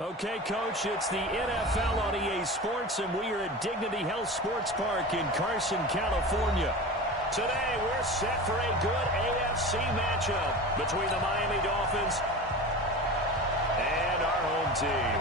Okay, Coach, it's the NFL on EA Sports, and we are at Dignity Health Sports Park in Carson, California. Today, we're set for a good AFC matchup between the Miami Dolphins and our home team.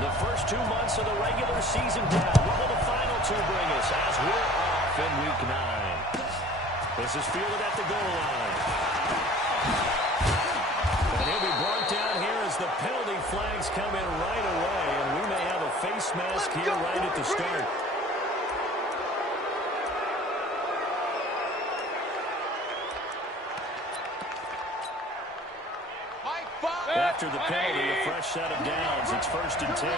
The first 2 months of the regular season down. What will the final two bring us as we're off in Week 9? This is fielded at the goal line. And he'll be brought down here as the penalty flags come in right away. And we may have a face mask here right at the start. After the penalty, a fresh set of downs. It's 1st and 10.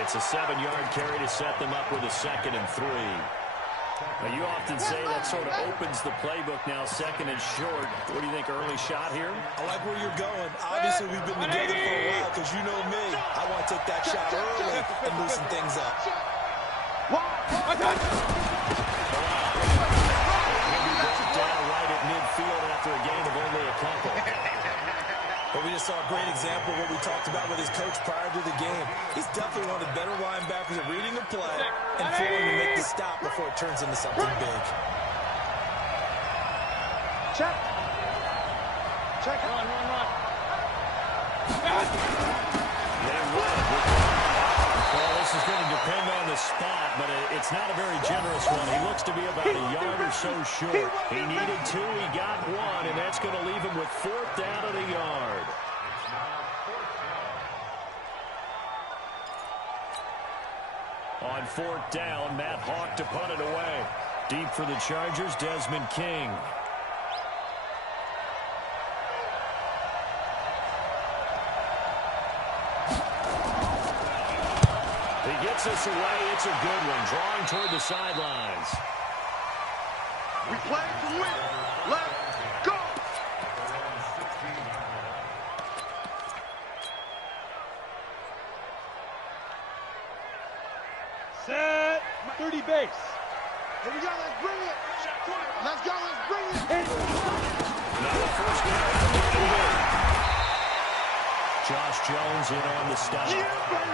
It's a 7-yard carry to set them up with a 2nd and 3. Now, you often say that sort of opens the playbook now, 2nd and short. What do you think, early shot here? I like where you're going. Obviously, we've been together for a while because you know me. I want to take that shot early and loosen things up. Midfield after a gain of only a couple. But we just saw a great example of what we talked about with his coach prior to the game. He's definitely one of the better linebackers at reading a play and failing to make the stop before it turns into something big. Check. Check. Run. Well, this is going to depend on the spot, but it's not a very generous one. He looks to be about a yard or so short. He needed 2, he got 1, and that's going to leave him with 4th down and a yard. On 4th down, Matt Hawk to punt it away. Deep for the Chargers, Desmond King. This away, it's a good one, drawing toward the sidelines. We play to win. Let's go. Set. 30 base. Here we go, let's bring it. Let's go, let's bring it. Now the first down. Josh Jones in on the stop.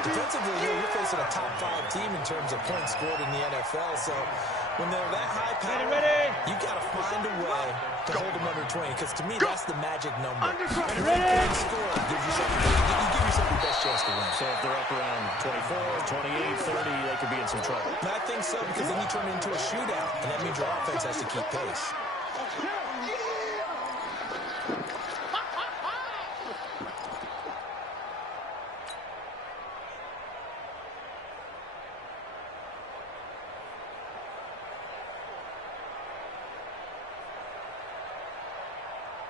Defensively, you're facing a top 5 team in terms of points scored in the NFL. So when they're that high power, you got to find a way to hold them under 20. Because to me, that's the magic number. Points scored gives you something. You give yourself your best chance to win. So if they're up around 24, 28, 30, they could be in some trouble. And I think so, because then you turn it into a shootout, and that means your offense has to keep pace.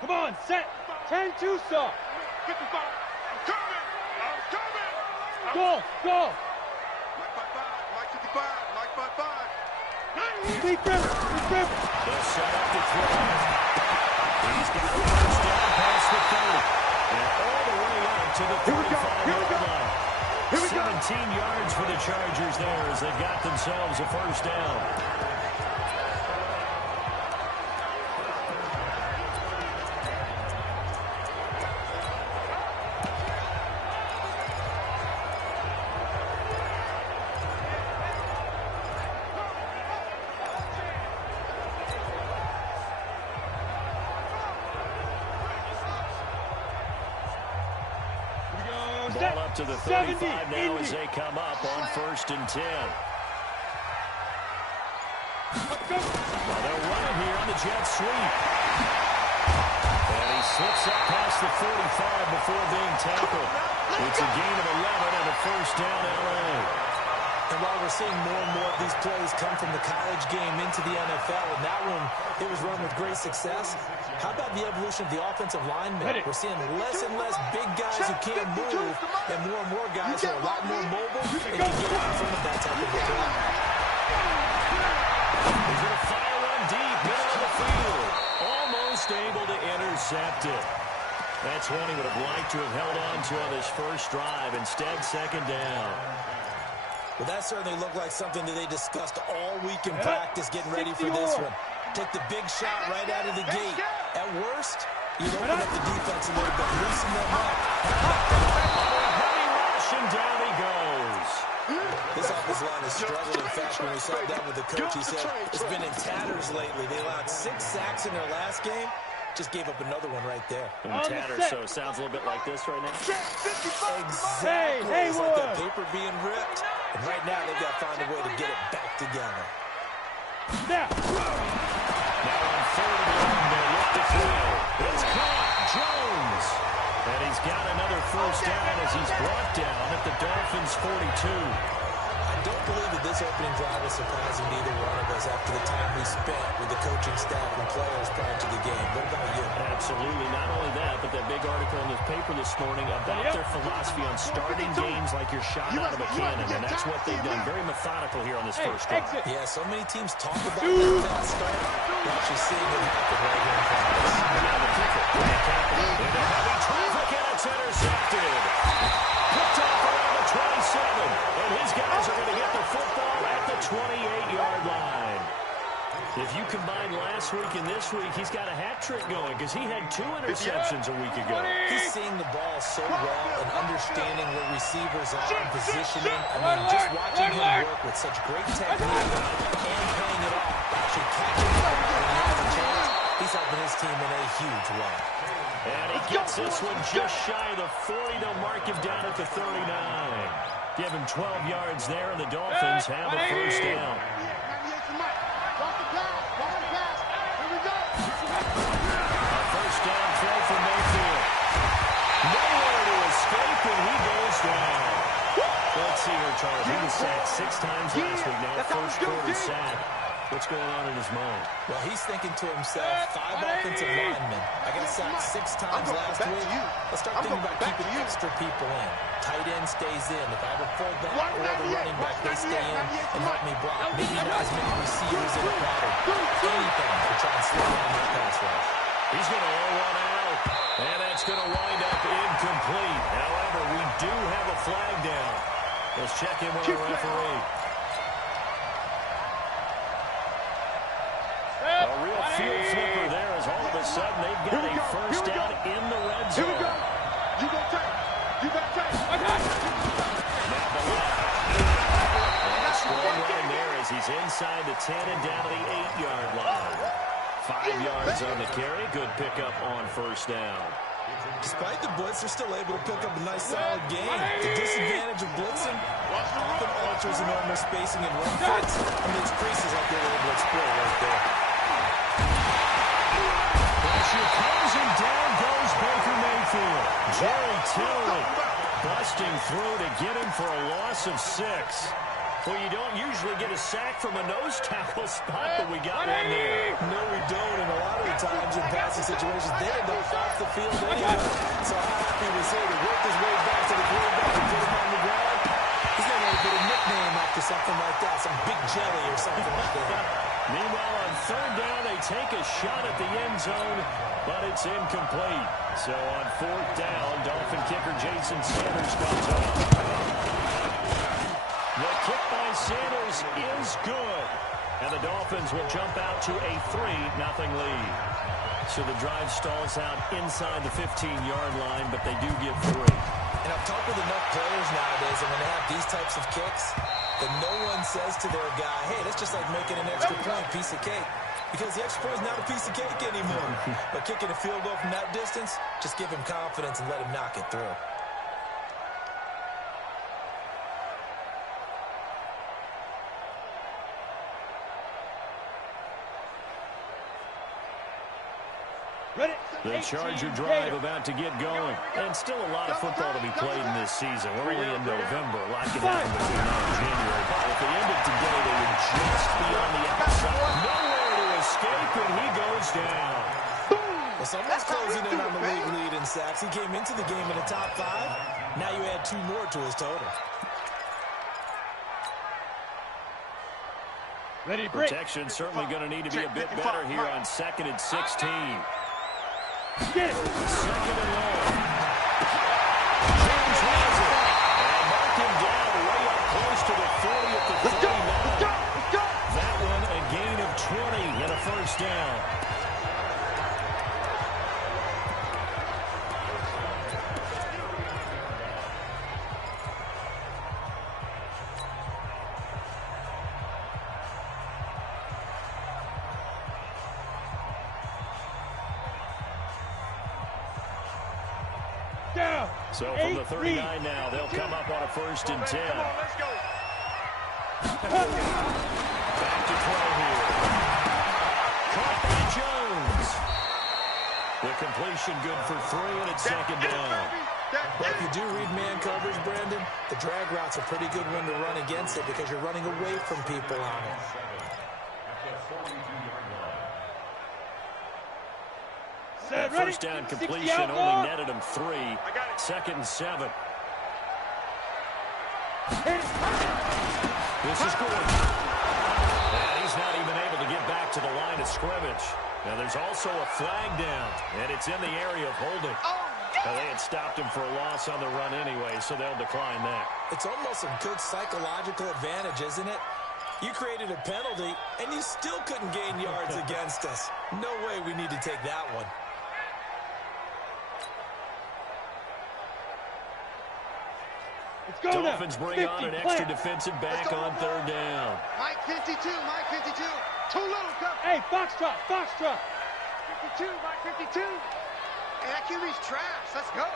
Come on, set. 10-2 stop. Get the ball. I'm coming. Go. Like my five. Big River. They'll set up to throw. He's got a first down past the 30. And all the way up to the 35-yard line. 17 yards for the Chargers there as they got themselves a first down. Ball up to the 35 now as they come up on 1st and 10. Well, they're running here on the jet sweep. And he slips up past the 45 before being tackled. It's a gain of 11 and a first down, LA. And while we're seeing more and more of these plays come from the college game into the NFL, and that one, it was run with great success, how about the evolution of the offensive linemen? We're seeing less and less big guys who can't move, and more guys who are a lot more mobile and can get out in front of that type of play. He's going to fire one deep, middle of the field. Almost a intercepted. That's one he would have liked to have held on to on this first drive. Instead, second down. Well, that certainly looked like something that they discussed all week in practice, getting ready for this one. Take the big shot right out of the gate. At worst, you open up the defense a little bit, loosen them up. Heavy rush, and down he goes. This offensive line has struggled. In fact, when we sat down with the coach, he said it's been in tatters lately. They allowed 6 sacks in their last game. Just gave up another one right there. Tatters, so it sounds a little bit like this right now. Exactly. It's like that paper being ripped. And right now, they've got to find a way to get it back together. Now on third and they look to throw. It's caught. Jones. And he's got another first down as he's brought down at the Dolphins' 42. I don't believe that this opening drive is surprising to either one of us after the time we spent with the coaching staff and players prior to the game. What about you? Absolutely. Not only that, but that big article in the paper this morning about their philosophy on starting games like you're shot out of a cannon, and that's what they've done. Very methodical here on this first drive. Yeah, so many teams talk about that fast start. We're actually seeing it happen right here in front of us. Now the kicker. Into heavy traffic, and it's intercepted. Picked off around the 27, and his guys are going to get the football at the 28-yard line. If you combine last week and this week, he's got a hat trick going because he had 2 interceptions a week ago. He's seeing the ball so well and understanding where receivers are and positioning. I mean, just watching him work with such great technique and playing it off, actually catching the ball when he has a chance, he's helping his team in a huge way. And he gets this one just shy of the 40. They'll mark him down at the 39. Give him 12 yards there, and the Dolphins have a first down. A first down throw for Mayfield. Nowhere to escape, and he goes down. Let's see here, Charles. He was sacked 6 times last week. Now first quarter sack. What's going on in his mind? Well, he's thinking to himself, 5 offensive linemen. I got sacked 6 times last week. Let's start thinking about keeping extra people in. Tight end stays in. If I have a fullback or the running back, they stay in and help me block. Maybe not as many receivers in a pattern. Anything to try and slow down that pass rush. He's going to roll one out, and that's going to wind up incomplete. However, we do have a flag down. Let's check in with the referee. A real field flipper there as all of a sudden they've got a first down in the red zone. Here we go. You gonna take. You gonna take. Now the left. And strong line there as he's inside the 10 and down to the 8-yard line. 5 yards on the carry. Good pickup on first down. Despite the blitz, they're still able to pick up a nice, solid gain. The disadvantage of blitzing often alters the normal spacing and run fits and makes creases like they were able to exploit right there. Pressure comes, and down goes Baker Mayfield. Jerry Tillery busting through to get him for a loss of 6. Well, you don't usually get a sack from a nose tackle spot, but we got one there. No, we don't. And a lot of the times in passing situations, they end up off the field anyway. So how happy was he to work his way back to the quarterback and put him on the ground? He's going to get a nickname after something like that, some big jelly or something like that. Meanwhile, on third down, they take a shot at the end zone, but it's incomplete. So on fourth down, Dolphin kicker Jason Sanders comes up. The kick by Sanders is good. And the Dolphins will jump out to a 3-0 lead. So the drive stalls out inside the 15-yard line, but they do give 3. And I've talked with enough players nowadays, and when they have these types of kicks, that no one says to their guy, hey, that's just like making an extra point, piece of cake. Because the extra point is not a piece of cake anymore. But kicking a field goal from that distance, just give him confidence and let him knock it through. The Charger drive about to get going. And still a lot of football to be played in this season. We're only in November. A lot can happen between now and January. But at the end of today, they would just be on the outside. Nowhere to escape, and he goes down. Well, someone's closing in on the league lead in sacks. He came into the game in the top 5. Now you add 2 more to his total. Protection certainly going to need to be a bit better here on 2nd and 16. Get it. Second and long. James has it. And mark him down way up close to the 40 at the 39. Let's go. That one a gain of 20 and a first down. Down. So from the 39 now, they'll come up on a 1st and 10. Come on, let's go. Back to throw here. Caught by Jones. The completion good for 3, and it's second down. But if you do read man coverage, Brandon, the drag route's a pretty good one to run against it because you're running away from people on it. That first down completion only netted him 3. 2nd and 7. This is Gordon. And he's not even able to get back to the line of scrimmage. Now there's also a flag down, and it's in the area of holding. Now, they had stopped him for a loss on the run anyway, so they'll decline that. It's almost a good psychological advantage, isn't it? You created a penalty, and you still couldn't gain yards against us. No way we need to take that one. Dolphins bring on an extra defensive back on 3rd down. Mike 52. Too little, come. Hey, Foxtrot. 52, Mike 52. Hey, that QB's trash. Let's go.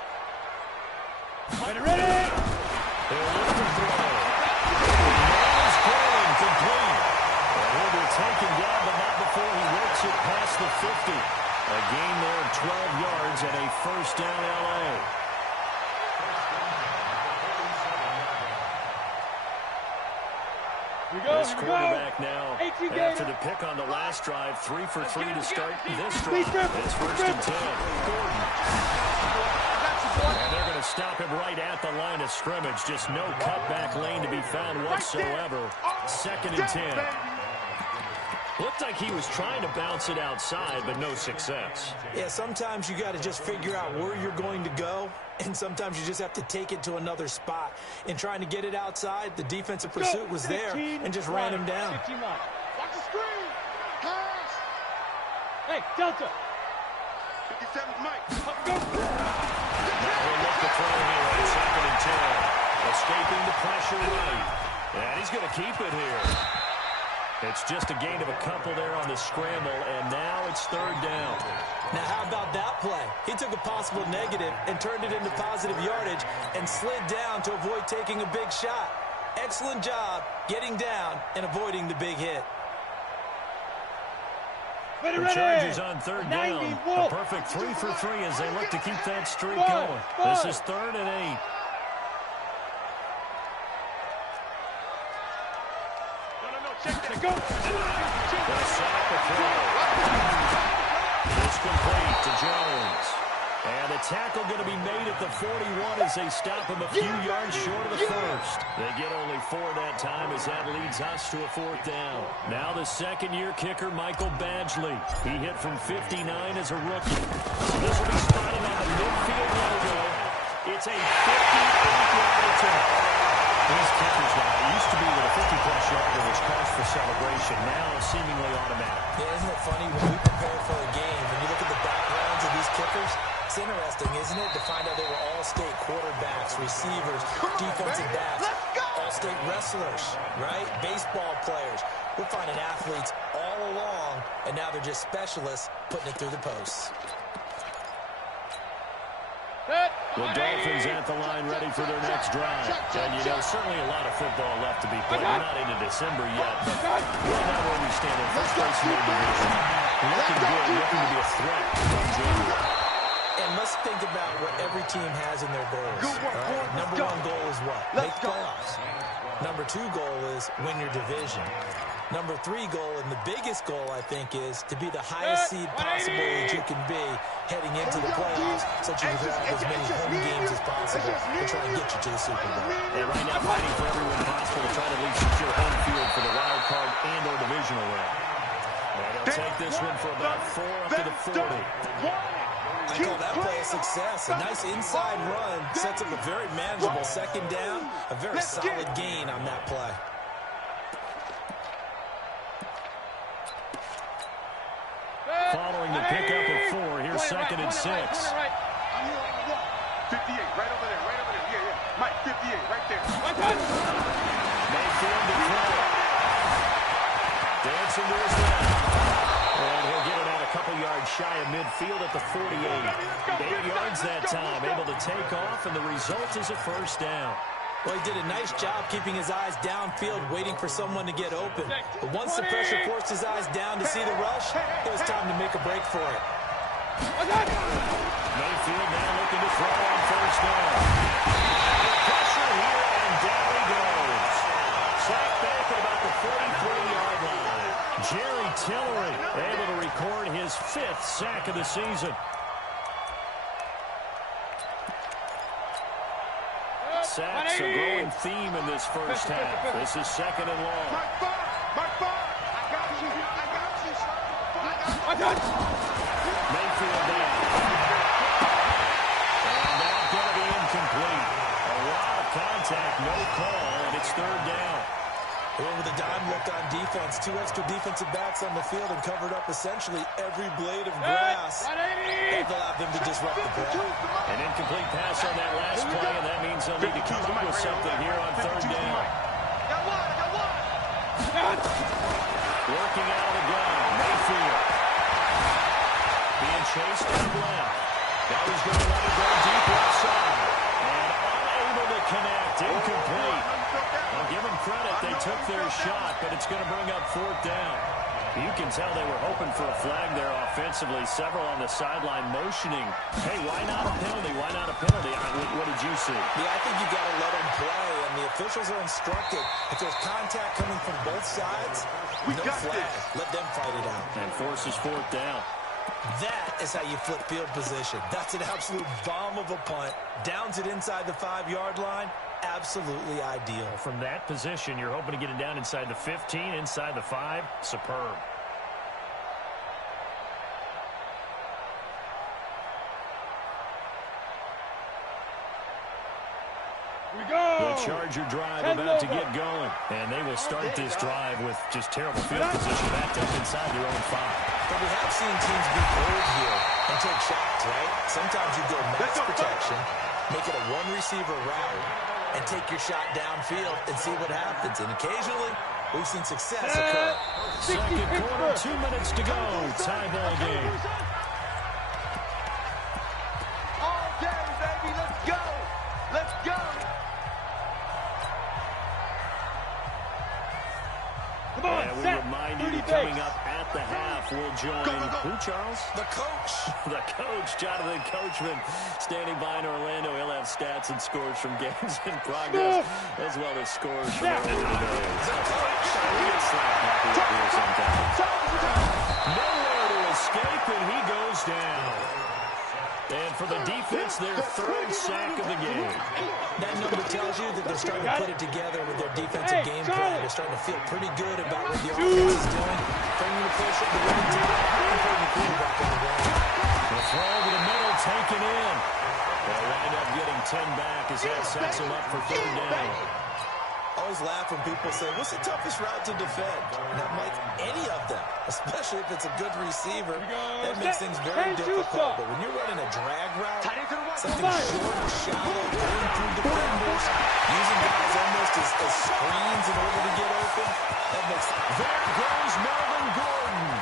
Ready. They'll look to throw. He's throwing complete. And he'll be taken down, but not before he works it past the 50. A gain there of 12 yards and a first down L.A. This quarterback now, after the pick on the last drive, 3 for 3 to start this drive. It's 1st and 10. Gordon. And they're going to stop him right at the line of scrimmage. Just no cutback lane to be found whatsoever. 2nd and 10. Looked like he was trying to bounce it outside, but no success. Yeah, sometimes you got to just figure out where you're going to go, and sometimes you just have to take it to another spot. In trying to get it outside, the defensive pursuit was there and just ran him down. Watch the screen. Pass. Hey, Delta. 57, Mike. Go. Now he'll look to throw here at 2nd and 10. Escaping the pressure right. And he's going to keep it here. It's just a gain of a couple there on the scramble, and now it's 3rd down. Now, how about that play? He took a possible negative and turned it into positive yardage and slid down to avoid taking a big shot. Excellent job getting down and avoiding the big hit. The Chargers on 3rd down. A perfect 3 for 3 as they look to keep that streak going. This is 3rd and 8. Go. They'll set up a throw. It's complete to Jones. And the tackle going to be made at the 41 as they stop him a few yards short of the first. They get only 4 that time as that leads us to a 4th down. Now the second-year kicker, Michael Badgley. He hit from 59 as a rookie. So this will be spotted on the midfield logo. It's a 58-yard attempt. These kickers now, it used to be that a 50-plus yarder was cause for celebration, now seemingly automatic. Yeah, isn't it funny when we prepare for a game, when you look at the backgrounds of these kickers, it's interesting, isn't it, to find out they were all-state quarterbacks, receivers, defensive backs, all-state wrestlers, right? Baseball players. We're finding athletes all along, and now they're just specialists putting it through the posts. The Dolphins at the line ready for their next drive. And, you know, certainly a lot of football left to be played. We're not into December yet, but right now where we stand in first place in the division, looking good, looking to be a threat in January. And let's think about what every team has in their goals. Right? Number 1 goal is what? Make the playoffs. Number 2 goal is win your division. Number 3 goal, and the biggest goal, I think, is to be the highest seed possible that you can be heading into the playoffs, so that you can have as many home games as possible to try and get you to the Super Bowl. And right now, fighting for every win possible to try to at least secure home field for the wild card and or divisional round. And they'll take this one for about 4 up to the 40. I call that play a success. A nice inside run sets up a very manageable second down. A very solid gain on that play. Following the pickup of 4, here's 2nd and 6. 58, right over there, right over there. Yeah. Mike, 58, right there. Mayfield to throw. Dancing to his left. And he'll get it out a couple yards shy of midfield at the 48. 8 yards that time, able to take off, and the result is a first down. Well, he did a nice job keeping his eyes downfield, waiting for someone to get open. But once the pressure forced his eyes down to see the rush, it was time to make a break for it. Mayfield now looking to throw on first down. Pressure here, and down he goes. Sacked back at about the 43-yard line. Jerry Tillery able to record his 5th sack of the season. Sacks a growing theme in this first half. This is 2nd and long. Mark Barr, I got you, son. Mayfield down. And that's going to be incomplete. A lot of contact, no call, and it's 3rd down. With a dime look on defense, 2 extra defensive backs on the field and covered up essentially every blade of grass. They've allowed them to disrupt the play. An incomplete pass on that last play, and that means they'll need to come up with something here on 3rd down. Working out of the gun, Mayfield. Being chased out left. Now he's going to let it go deep left side. And unable to connect, incomplete. I'll give them credit, they took their shot, but it's going to bring up 4th down. You can tell they were hoping for a flag there offensively. Several on the sideline motioning. Hey, why not a penalty? Why not a penalty? What did you see? Yeah, I think you got to let them play, and the officials are instructed. If there's contact coming from both sides, no flag. Let them fight it out. And forces 4th down. That is how you flip field position. That's an absolute bomb of a punt. Downs it inside the 5-yard line. Absolutely ideal. From that position, you're hoping to get it down inside the 15, inside the 5. Superb. The Charger drive about to get going. And they will start this drive with just terrible field position backed up inside their own 5. But we have seen teams be bold here and take shots, right? Sometimes you go max protection, make it a one-receiver route, and take your shot downfield and see what happens. And occasionally, we've seen success occur. Second quarter, 2 minutes to go. Tie ball game. All day, baby, let's go. Let's go. And we remind you, coming up at the half, we'll join who, Charles? The coach. The coach, Jonathan Coachman, standing by in Orlando. He'll have stats and scores from games in progress, as well as scores from earlier days. We get slapped happy up here sometimes. Nowhere to escape, and he goes down. And for the defense, their 3rd sack of the game. That number tells you that they're starting to put it together with their defensive game plan. They're starting to feel pretty good about what the offense is doing. Bringing the pressure, the running team, and putting the quarterback on the ground. The throw over the middle, taken in. They'll wind up getting 10 back as that sets them up for 3rd down. Always laugh when people say, what's the toughest route to defend? And I'm like, any of them, especially if it's a good receiver. That makes things very difficult. But when you're running a drag route, something short and shallow, going through defenders, using guys almost as screens in order to get open, that makes it. There goes Melvin Gordon.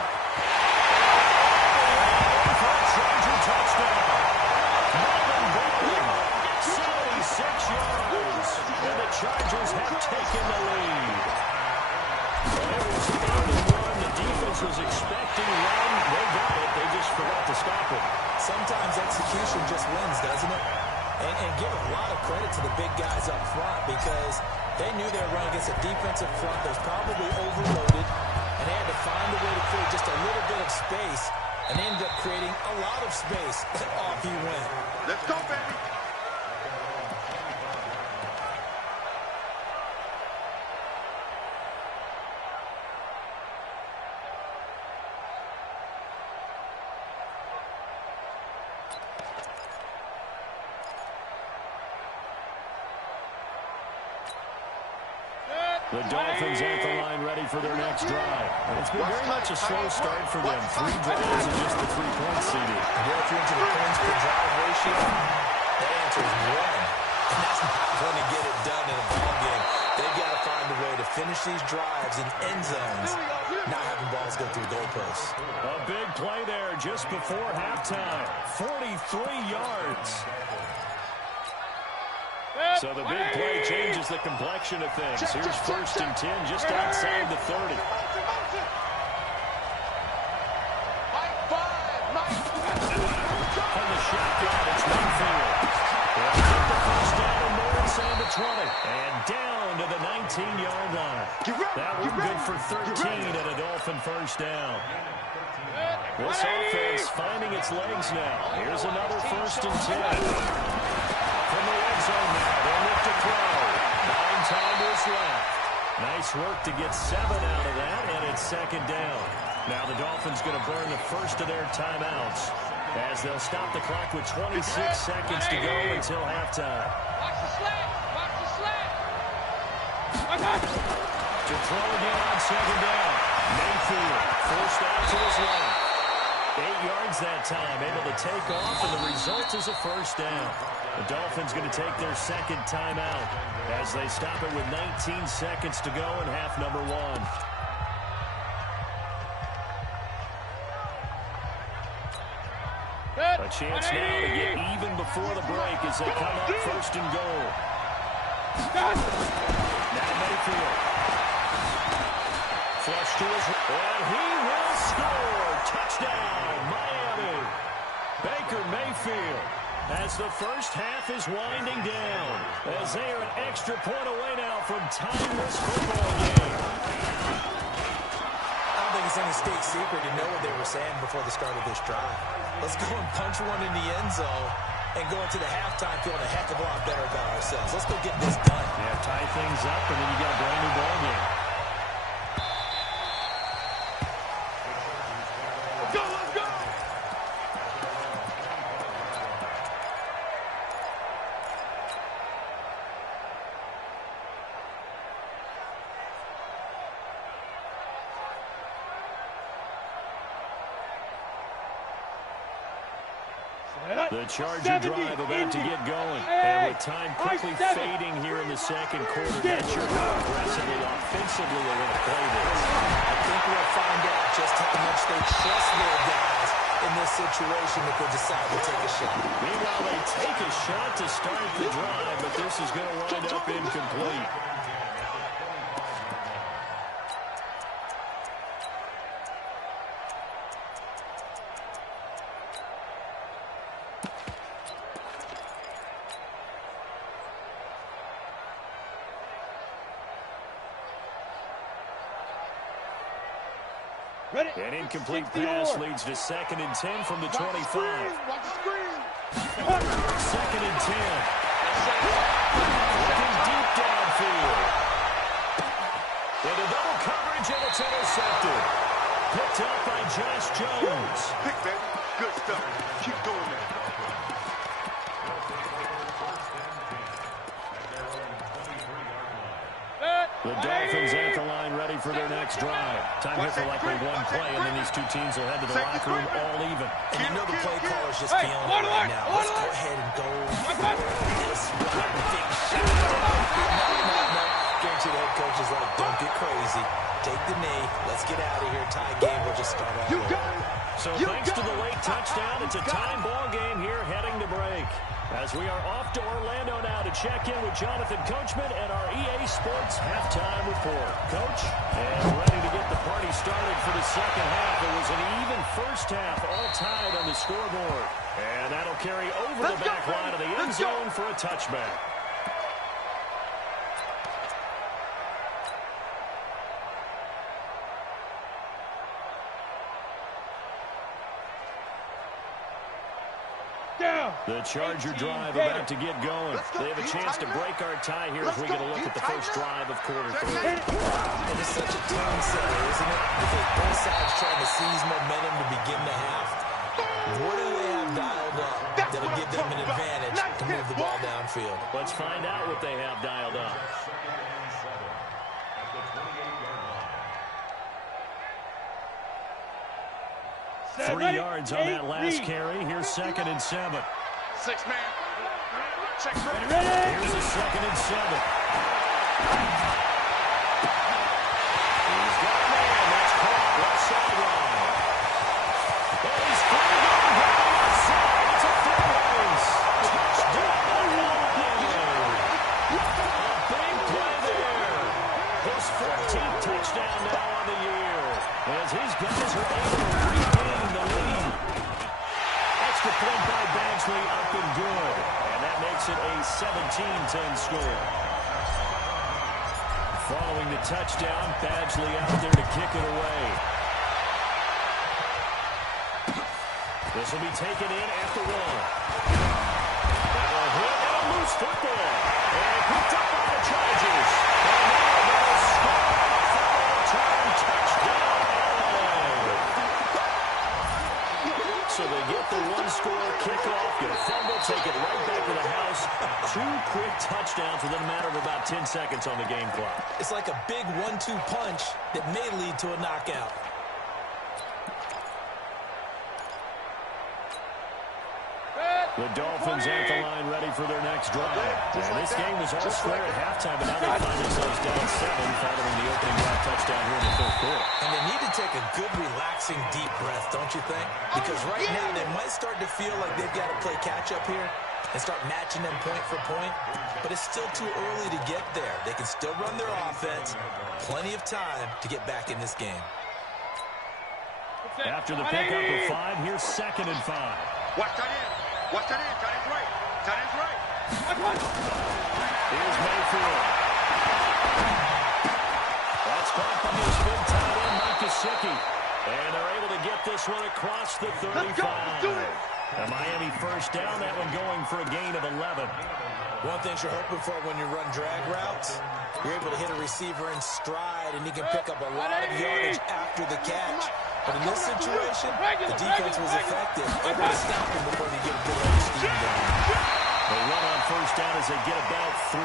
For a Charger touchdown. Melvin Gordon, 76 yards. And the Chargers have taken the lead. It was 3rd and 1. The defense was expecting run. They got it. They just forgot to stop it. Sometimes execution just wins, doesn't it? And give a lot of credit to the big guys up front because they knew they were running against a defensive front that was probably overloaded, and they had to find a way to create just a little bit of space, and they ended up creating a lot of space. Off he went. Let's go, baby. The Dolphins at the line ready for their next drive. And it's been very much a slow start for them. 3 drives and just the 3 points seeded. If you're into the points per drive ratio, the answer is 1. And that's not going to get it done in a ball game. They've got to find a way to finish these drives in end zones, not having balls go through goalposts. A big play there just before halftime. 43 yards. So the big play changes the complexion of things. Here's 1st and 10 just outside the 30. On the shotgun, it's Mayfield. They'll get the first down and more inside the 20. And down to the 19-yard line. That was good for 13 and a Dolphin first down. This offense finding its legs now. Here's another 1st and 10. From the red zone now, they'll look to throw. 9-timers left. Nice work to get 7 out of that, and it's 2nd down. Now the Dolphins going to burn the first of their timeouts as they'll stop the clock with 26 seconds to go until halftime. Watch the slant! Watch the slant! To throw again on 2nd down. Mayfield forced out to his left. 8 yards that time, able to take off, and the result is a first down. The Dolphins going to take their 2nd timeout as they stop it with 19 seconds to go in half number 1. A chance now to get even before the break as they come up 1st and goal. Now Mayfield. Flush to his, and he will score. Touchdown, Miami. Baker Mayfield, as the first half is winding down, as they are an extra point away now from timeless football game. I don't think it's any state secret to know what they were saying before the start of this drive. Let's go and punch one in the end zone and go into the halftime feeling a heck of a lot better about ourselves. Let's go get this done. Yeah, tie things up, and then you get a brand new ball game. The Charger drive about to get going. And with time quickly fading here in the 2nd quarter, not sure how aggressively, offensively they're going to play this. I think we'll find out just how much they trust their guys in this situation if they decide to take a shot. Meanwhile, they take a shot to start the drive, but this is going to wind up incomplete. An incomplete pass leads to 2nd and 10 from the 25. 2nd and 10. Looking deep downfield. Into double coverage, and it's intercepted. Picked up by Josh Jones. Pick, baby. Good stuff. Keep doing that. The Dolphins at the line ready for their next drive. Time here for likely one play, and then these two teams will head to the locker room all even. And you know the play caller's just feeling it right now. Let's go ahead and go this big shot. No. Guarantee the head coach is like, don't get crazy. Take the knee. Let's get out of here. Tie game. We'll just start all over. So thanks to the late touchdown, it's a time ball game here heading to break. As we are off to Orlando now to check in with Jonathan Coachman and our EA Sports halftime report. Coach, and ready to get the party started for the 2nd half. It was an even first half, all tied on the scoreboard. And that'll carry over the back line of the end zone for a touchback. The Charger drive about to get going. They have a chance to break our tie here as we get a look at the first drive of quarter 3. And it's such a tone setter, isn't it? Because both sides trying to seize momentum to begin the half. What do they have dialed up that'll give them an advantage to move the ball downfield? Let's find out what they have dialed up. 3 yards on that last carry. Here's 2nd and 7. 6 man. Check. Here's a 2nd and 7. He's got a man. That's caught left sideline. And he's going down left side. It's a full race. Touchdown. A big play there. His 14th touchdown now on the year. As his guys are able to regain the lead. Extra point by Badgley, up and good. And that makes it a 17-10 score. Following the touchdown, Badgley out there to kick it away. This will be taken in at the 1. That'll hit and a loose football. And picked up by the Chargers. And now they'll score for a return touchdown. So they get the 1-score kickoff, get a fumble, take it right back to the house. 2 quick touchdowns within a matter of about 10 seconds on the game clock. It's like a big 1-2 punch that may lead to a knockout. The Dolphins at the line ready for their next drive. And this game was all square at halftime, but now they find themselves down 7 following the opening drive touchdown here in the 3rd quarter. And they need to take a good, relaxing, deep breath, don't you think? Because right now they might start to feel like they've got to play catch-up here and start matching them point for point. But it's still too early to get there. They can still run their offense. Plenty of time to get back in this game. After the pickup of 5, here's 2nd and 5. Watch that in. Watch that in. Tight end's right. Tight end's right. Here's Mayfield. That's caught by his big tight end, Mike Gesicki. And they're able to get this one across the 35. Let's go. Let's do it. A Miami first down, that one going for a gain of 11. One thing you're hoping for when you run drag routes, you're able to hit a receiver in stride, and he can pick up a lot of yardage after the catch. But in this situation, the defense was effective, able to stop him before they get a good enough steam going. They run on first down as they get about 3.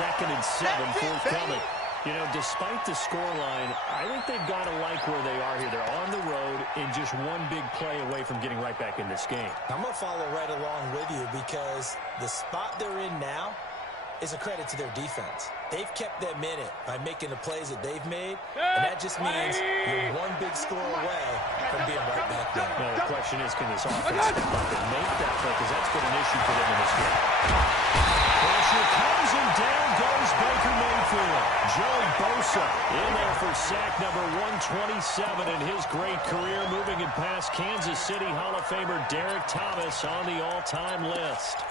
2nd and 7 forthcoming. You know, despite the scoreline, I think they've got to like where they are here. They're on the road and just one big play away from getting right back in this game. I'm going to follow right along with you because the spot they're in now is a credit to their defense. They've kept them in it by making the plays that they've made, and that just means you're one big score away from being right back there. Now, the question is, can this offense step up and make that play? Because that's been an issue for them in this game. Pressure comes, and down goes Baker Mayfield. Joey Bosa in there for sack number 127 in his great career, moving it past Kansas City Hall of Famer Derek Thomas on the all-time list.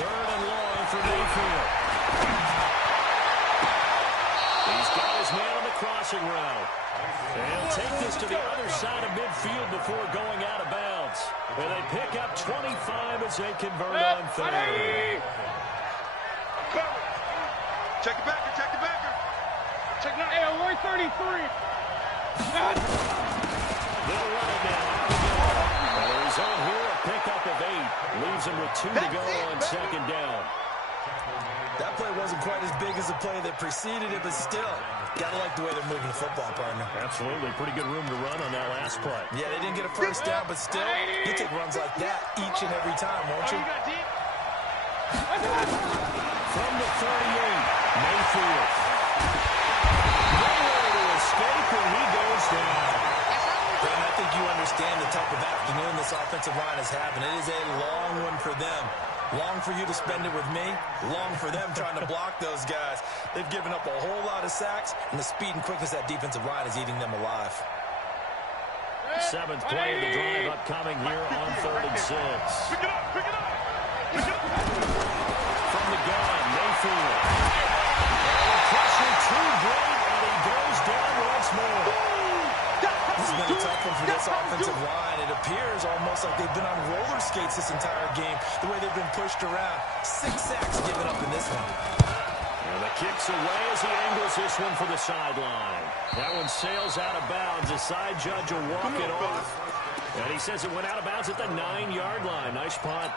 Third and long for Mayfield. He's got his man on the crossing route. And he'll take this to the other side of midfield before going out of bounds. And they pick up 25 as they convert on 3rd. Check the backer, check the backer. Check it out. Hey, Roy 33. They'll run it now. Well, he's on here, a pickup of 8. Leaves him with 2 to go on 2nd down. That play wasn't quite as big as the play that preceded it, but still, gotta like the way they're moving the football, partner. Absolutely. Pretty good room to run on that last play. Yeah, they didn't get a first down, but still, you take runs like that each and every time, won't you? From the 38, Mayfield. Nowhere to escape, and he goes down. Ben, I think you understand the type of afternoon this offensive line is having. It is a long one for them. Long for you to spend it with me. Long for them trying to block those guys. They've given up a whole lot of sacks, and the speed and quickness of that defensive line is eating them alive. 7th play of the drive upcoming here on 3rd and 6. Pick it up, pick it up. Pick it up. From the gun, Mayfield. The pressure too great, and he goes down once more. This has been a tough one for this offensive line. It appears almost like they've been on roller skates this entire game, the way they've been pushed around. 6 sacks given up in this one. And the kick's away as he angles this one for the sideline. That one sails out of bounds. The side judge will walk it off. And he says it went out of bounds at the 9-yard line. Nice punt.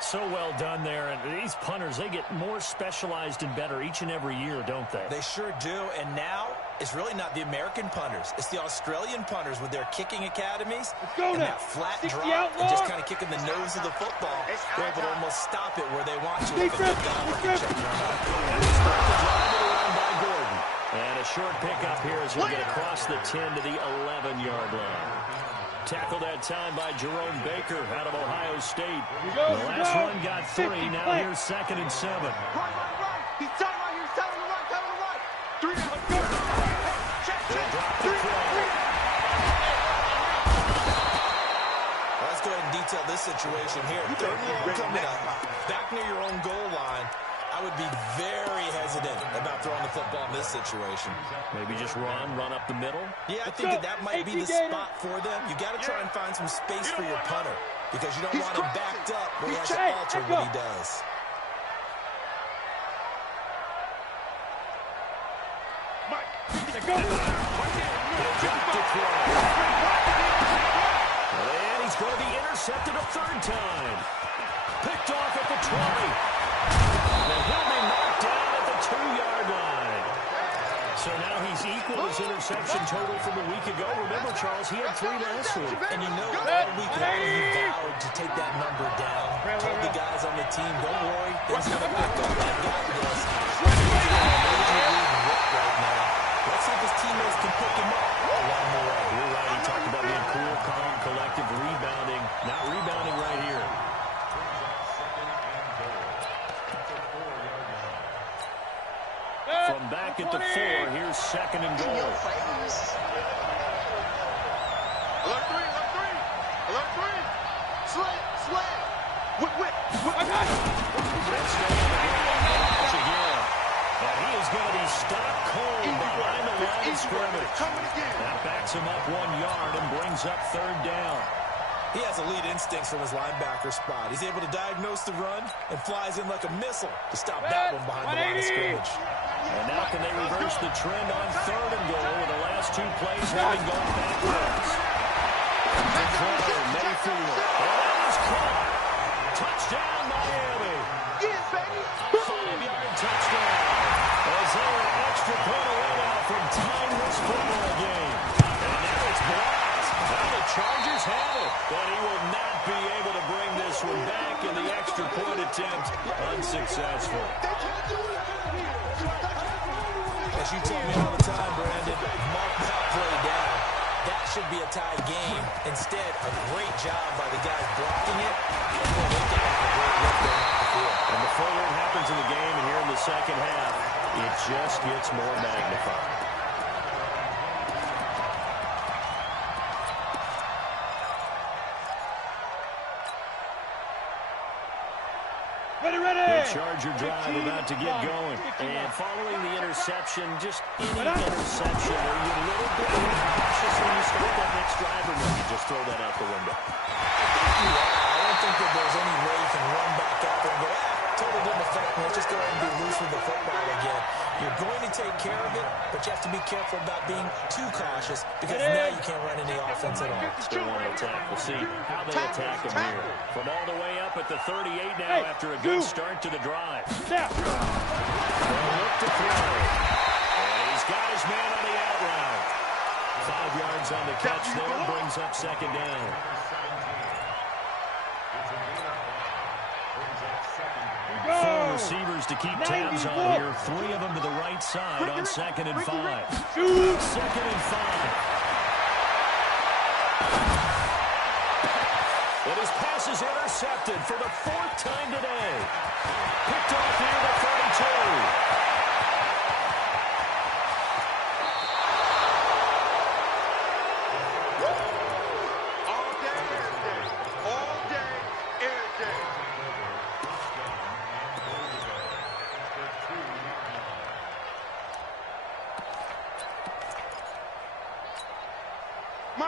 So well done there. And these punters, they get more specialized and better each and every year, don't they? They sure do. And now it's really not the American punters. It's the Australian punters with their kicking academies. And that flat drop and just kind of kicking the nose of the football. They're able to almost stop it where they want to. And a short pickup here as he'll get across the 10 to the 11-yard line. Tackled that time by Jerome Baker out of Ohio State. The last run got 3. Now here's 2nd and 7. Right. He's tight right here. He's tight on the right. Tight on the right. 3. Check. Let's go ahead and detail this situation here. 3rd and long coming up. Back near your own goal line. I would be very hesitant about throwing the football in this situation. Maybe just run up the middle? Yeah, I think that might be the spot for them. You got to try and find some space for your punter because you don't want him backed up where he has to alter what he does. And he's going to be intercepted a 3rd time. Picked off at the 20. And he'll be knocked down at the 2-yard line. So now he's equal his interception total from a week ago. Remember, Charles, he had 3 last week. And you know, all week long he vowed to take that number down. Told the guys on the team, don't worry, things are going to pick up. I got this. Right now. Let's see if his teammates can pick him up along the way. You're right. He talked about being cool, calm, collective, rebounding. Not rebounding right here. From back at the 4, here's 2nd and goal. Alert 3. Alert 3. Slant. Whip. And he is going to be stopped cold behind the line of scrimmage. That backs him up 1 yard and brings up 3rd down. He has elite instincts from his linebacker spot. He's able to diagnose the run and flies in like a missile to stop that one behind the line of scrimmage. And now can they reverse the trend on 3rd and goal with the last 2 plays having gone backwards? Mayfield. And that is caught. Touchdown, Miami. Yes, baby. A 5-yard touchdown. As they are extra point away now from tying this football game. And now it's blocked. Now the Chargers have it. But he will not be able to bring this one back in the extra point attempt. Unsuccessful. As you tell me all the time, Brandon, mark that play down. That should be a tie game. Instead, a great job by the guys blocking it. And the further it happens in the game and here in the second half, it just gets more magnified. Ready. The Charger drive about to get going. And following the interception, just any interception, are you a little bit more cautious when you start that next drive, or no, you just throw that out the window? I don't think that there's any way you can run back out there and go, totally didn't affect me. Let's just go ahead and be loose with the football again. You're going to take care of it, but you have to be careful about being too cautious because now you can't run any offense at all. Still want to attack. We'll see how they attack him here. From all the way up at the 38 now after a good start to the drive. They'll look to throw. And he's got his man on the out route. 5 yards on the catch there, brings up 2nd down. Four receivers to keep tabs on here. 3 of them to the right side on 2nd and 5. 2nd and 5. And his pass is intercepted for the 4th time today. Picked off near the 32.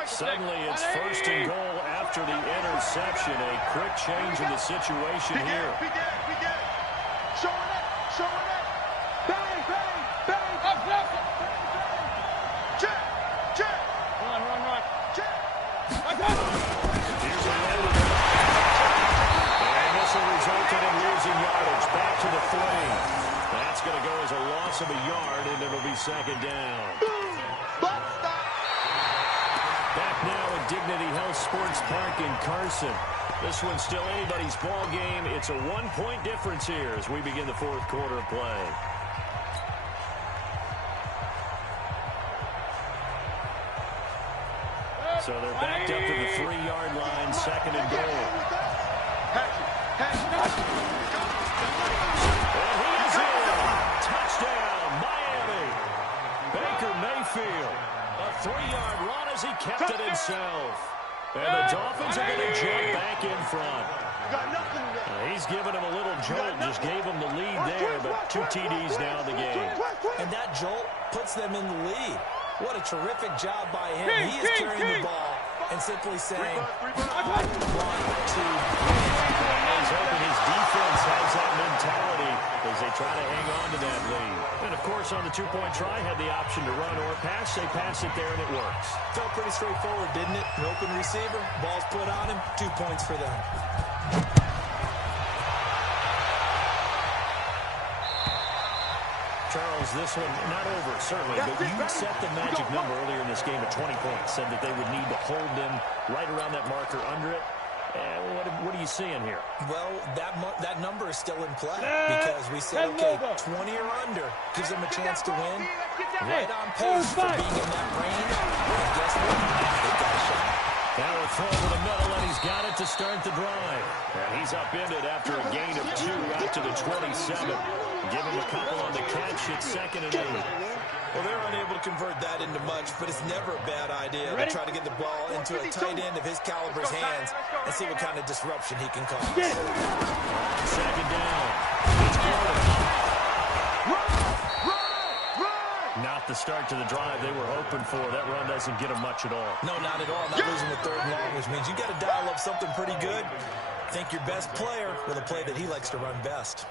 Suddenly it's 1st and goal after the interception. A quick change in the situation here. Showing it. has a loss of a yard, and it'll be second down. Back now at Dignity Health Sports Park in Carson. This one's still anybody's ball game. It's a one-point difference here as we begin the fourth quarter of play. So they're backed up to the 3-yard line, second and goal. And he is in. Touchdown, Miami. Baker Mayfield. A 3-yard run as he kept it himself. And the Dolphins are going to jump back in front. He's giving him a little jolt, just gave him the lead there, but 2 TDs now in the game. And that jolt puts them in the lead. What a terrific job by him. He is carrying the ball and simply saying, I want to win. He's hoping his defense has that mentality as they try to hang on to that lead. And, of course, on the 2-point try, had the option to run or pass. They pass it there, and it works. Felt pretty straightforward, didn't it? An open receiver, ball's put on him, 2 points for them. Charles, this one not over, certainly, but you set the magic number earlier in this game at 20 points, said that they would need to hold them right around that marker under it. What are you seeing here? Well, that number is still in play because we said, okay, 20 or under gives them a chance to win. Right on pace for being in that range. And guess what? They got a shot. Now a throw to the middle, and he's got it to start the drive. And he's upended after a gain of 2 out to the 27. Give him a couple on the catch at second and 8. Well, they're unable to convert that into much, but it's never a bad idea to try to get the ball into a tight end of his caliber's hands and see what kind of disruption he can cause. Second down. It's not the start to the drive they were hoping for. That run doesn't get them much at all. No, not at all. Not losing the 3rd and long, which means you got to dial up something pretty good. Think your best player with a play that he likes to run best.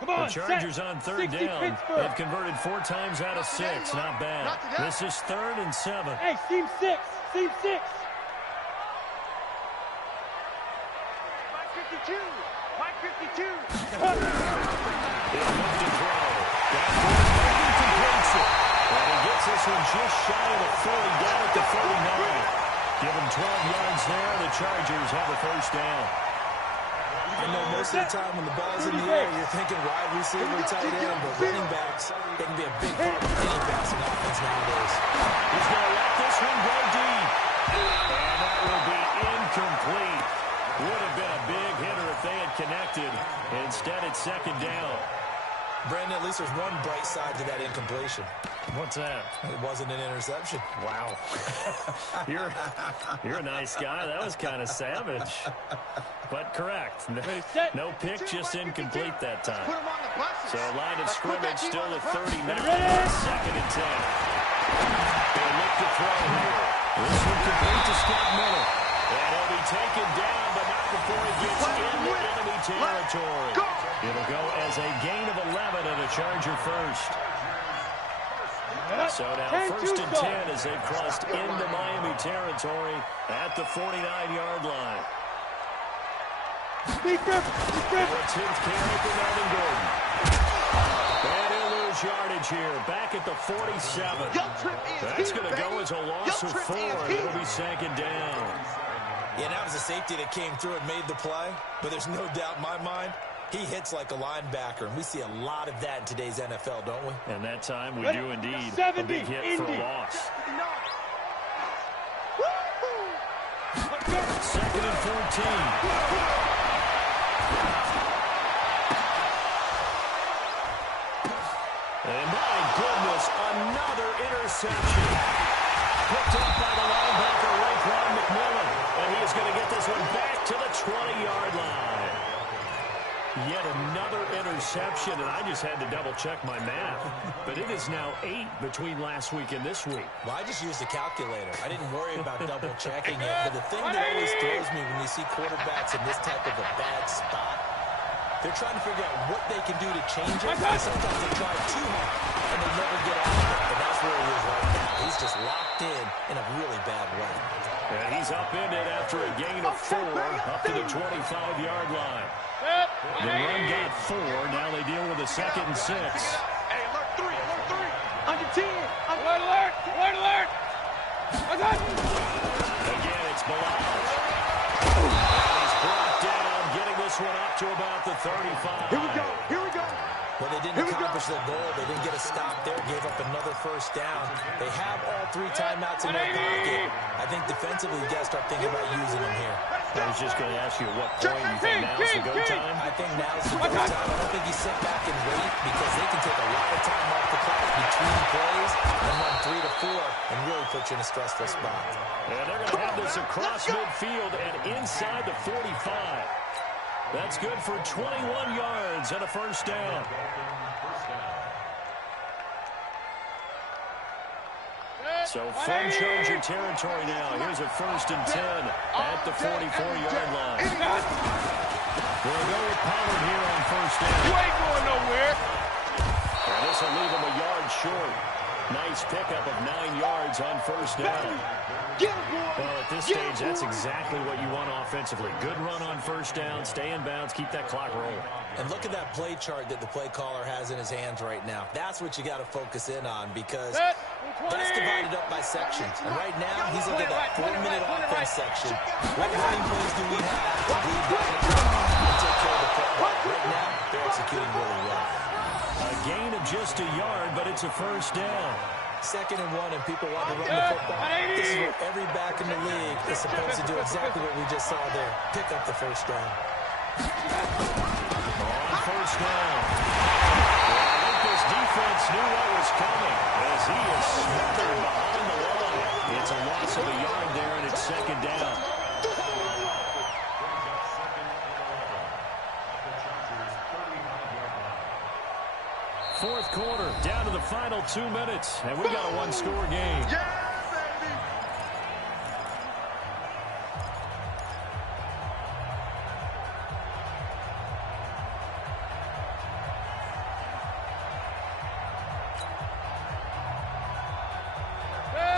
The Chargers on 3rd down. They've converted 4 times out of 6. Not bad. This is 3rd and 7. Hey, team 6. Team 6. Mike 52. Mike 52. He'll look to throw. That completes it. And he gets this one just shy of the 40, down at the 39. Give him 12 yards there. The Chargers have a 1st down. I know most of the time when the ball's in the air, you're thinking wide receiver, tight end, but running backs, they can be a big part of any passing offense nowadays. He's going to let this one go deep. And that will be incomplete. Would have been a big hitter if they had connected. Instead, it's 2nd down. Brandon, at least there's one bright side to that incompletion. What's that? It wasn't an interception. Wow. You're a nice guy. That was kind of savage. But correct. No pick, just incomplete that time. So line of scrimmage still at 30 now. 2nd and 10. They look to throw here. This one complete to Scott Miller. And he'll be taken down, but not before he gets into enemy territory. It'll go as a gain of 11 and a Charger 1st. So now 1st and 10 as they've crossed into Miami territory at the 49-yard line. Now a 10th carry for Melvin Gordon. And he'll lose yardage here, back at the 47. That's going to go as a loss of 4, and it'll be 2nd down. Yeah, that was a safety that came through and made the play, but there's no doubt in my mind, he hits like a linebacker, and we see a lot of that in today's NFL, don't we? And that time we do indeed. A big hit for a loss. 2nd and 14. And my goodness, another interception. Picked up by the linebacker, Raekwon McMillan. And he is going to get this one back to the 20-yard line. Yet another interception, and I just had to double-check my math. But it is now 8 between last week and this week. Well, I just used a calculator. I didn't worry about double-checking it. But the thing that always throws me when you see quarterbacks in this type of a bad spot, they're trying to figure out what they can do to change it. And sometimes they try too hard, and they never get off of it. And that's where he is right now. He's just locked in a really bad way. And he's upended after a gain of 4 up to the 25-yard line. The run got 4. Now they deal with a 2nd and 6. Hey, alert 3, alert 3. Under 10. Alert, alert, alert, alert. Again, it's Bilal. And he's brought down, getting this one up to about the 35. Here we go, here we go. Well, they didn't accomplish their goal. They didn't get a stop there, gave up another first down. They have all 3 timeouts in their pocket. I think defensively, you got to start thinking about using them here. I was just going to ask you at what point you think now's the go time? I think now's the go time. I don't think you sit back and wait because they can take a lot of time off the clock between plays and run 3 to 4 and really put you in a stressful spot. And they're going to have this across midfield and inside the 45. That's good for 21 yards and a first down. So from Charger territory now. Here's a 1st and 10 at the 44-yard line. We'll go with Pollard here on first down. You ain't going nowhere. And this will leave him a yard short. Nice pickup of 9 yards on first down. Well, at this stage, that's exactly what you want offensively. Good run on first down, stay in bounds, keep that clock rolling. And look at that play chart that the play caller has in his hands right now. That's what you got to focus in on because that's divided up by sections. And right now, he's looking at that 4-minute offense section. What running plays do we have to bleed down the clock and take care of the football? Right now, they're executing really well. A gain of just a yard, but it's a first down. 2nd and 1, and people want to run the football. This is what every back in the league is supposed to do, exactly what we just saw there. Pick up the first down. On first down. Well, I think this defense knew what was coming as he is smothered behind the line. It's a loss of a yard there, and it's 2nd down. Fourth quarter, down to the final 2 minutes, and we got a 1-score game. Yeah, baby.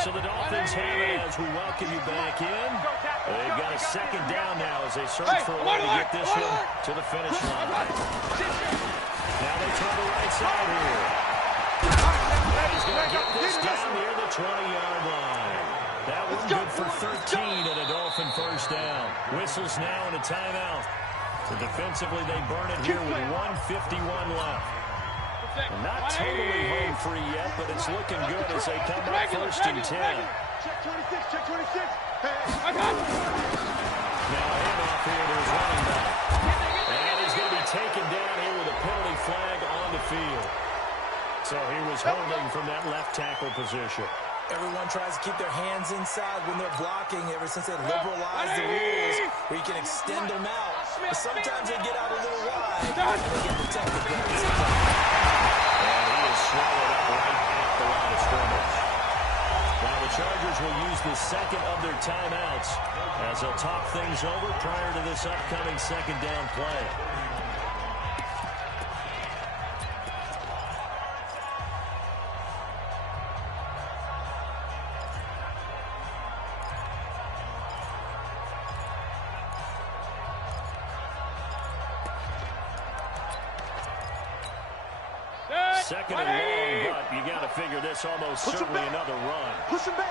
So the Dolphins have it as we welcome you back in. They've got a 2nd down now as they search for a way to get this one to the finish line. Now they try the right side here. He's going to get this down near the 20-yard line. That was good for 13 and a Dolphin first down. Whistles now and a timeout. So defensively, they burn it here with 1:51 left. Not totally home free yet, but it's looking good as they come up 1st and 10. Check 26, check 26. Hey. Now a handoff here to his running back. And he's going to be taken down here with a penalty flag on the field. So he was holding from that left tackle position. Everyone tries to keep their hands inside when they're blocking ever since they liberalized the rules where you can extend them out. But sometimes they get out a little wide and they get protected. And he is swallowed up right at the line of scrimmage. Now the Chargers will use the 2nd of their timeouts as they'll talk things over prior to this upcoming 2nd down play. Second and long, but you got to figure this almost certainly another run. Push him back.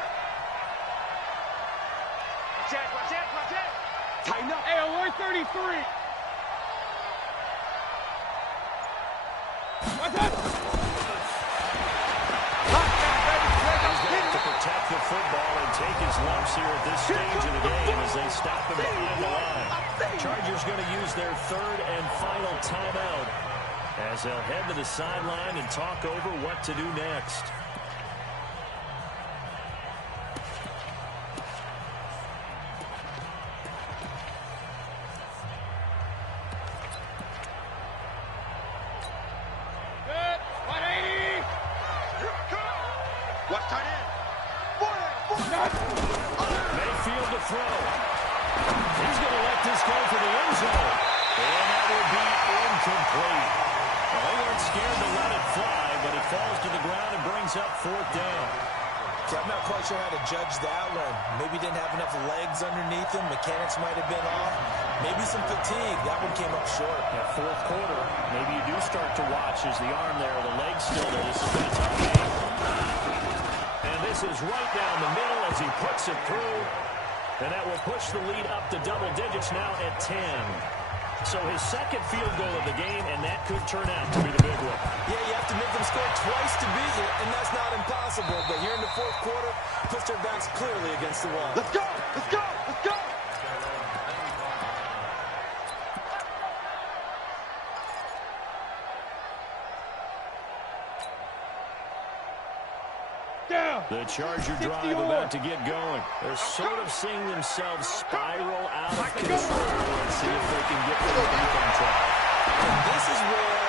Watch out. Tighten up. Hey, alert 33. What's up? He's going to have to protect the football and take his lumps here at this stage of the game as they stop him behind the line. Chargers going to use their 3rd and final timeout as they'll head to the sideline and talk over what to do next. Watch tight end. Mayfield to throw. He's going to let this go for the end zone. And that will be incomplete. Well, they weren't scared to let it fly, but it falls to the ground and brings up 4th down. Okay, I'm not quite sure how to judge that one. Maybe didn't have enough legs underneath him. Mechanics might have been off. Maybe some fatigue. That one came up short. That fourth quarter, maybe you do start to watch as the arm there, the leg still there. This has been a tough game. And this is right down the middle as he puts it through. And that will push the lead up to double digits now at 10. So his second field goal of the game, and that could turn out to be the big one. Yeah, you have to make them score twice to beat you, and that's not impossible. But here in the fourth quarter, puts their backs clearly against the wall. Let's go! Let's go! Let's go! The Charger drive about to get going. They're sort of seeing themselves spiral out of control and see if they can get them back on track. And this is where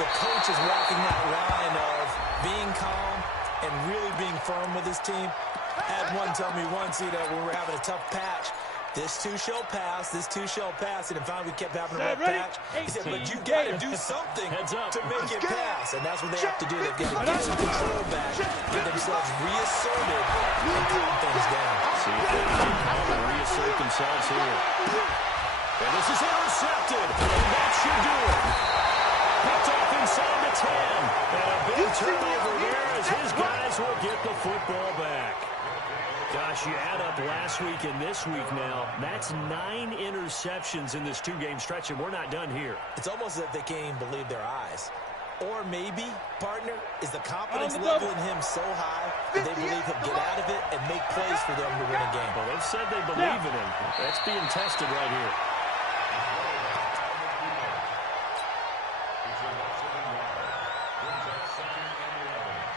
the coach is walking that line of being calm and really being firm with his team. I had one tell me once, when we were having a tough patch, this too shall pass, this too shall pass. And finally we kept having a rough patch. He said, but you got to do something to make it pass. And that's what they have to do. They've got to get some control back, get themselves reasserted, and calm things down. See if they can reassert themselves here. And this is intercepted. And that should do it. Picked off inside the 10. And a big turnover there as his guys will get the football back. Gosh, you add up last week and this week now, that's 9 interceptions in this two-game stretch, and we're not done here. It's almost as if they can't even believe their eyes. Or maybe, partner, is the confidence level in him so high that they believe he'll get out of it and make plays for them to win a game. Well, they've said they believe in him. That's being tested right here.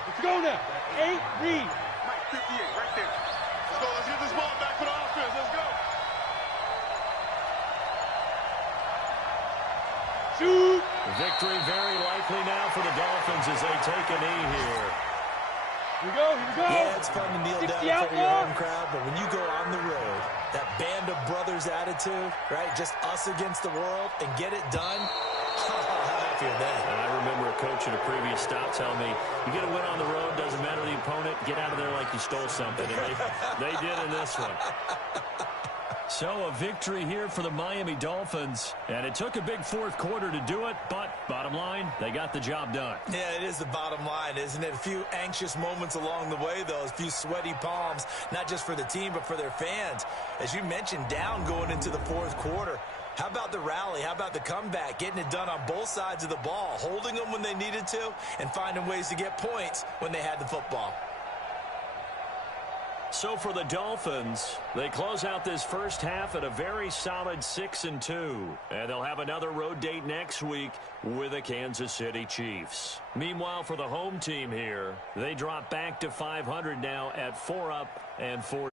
Let's go now. 8, read. Mike, 58, right there. Let's go. Let's get this ball back for the offense. Let's go. Shoot. Victory very likely now for the Dolphins as they take a knee here. Here we go. Here we go. Yeah, it's fun to kneel down in front of your home crowd, but when you go on the road, that band of brothers attitude, right? Just us against the world and get it done. How happy are they? And I remember a coach at a previous stop telling me, you get a win on the road, doesn't matter the opponent, get out of there like you stole something. And they did in this one. So a victory here for the Miami Dolphins. And it took a big fourth quarter to do it, but bottom line, they got the job done. Yeah, it is the bottom line, isn't it? A few anxious moments along the way, though. A few sweaty palms, not just for the team, but for their fans. As you mentioned, down going into the fourth quarter. How about the rally? How about the comeback? Getting it done on both sides of the ball, holding them when they needed to, and finding ways to get points when they had the football. So for the Dolphins, they close out this first half at a very solid 6-2. And they'll have another road date next week with the Kansas City Chiefs. Meanwhile, for the home team here, they drop back to 500 now at 4-4.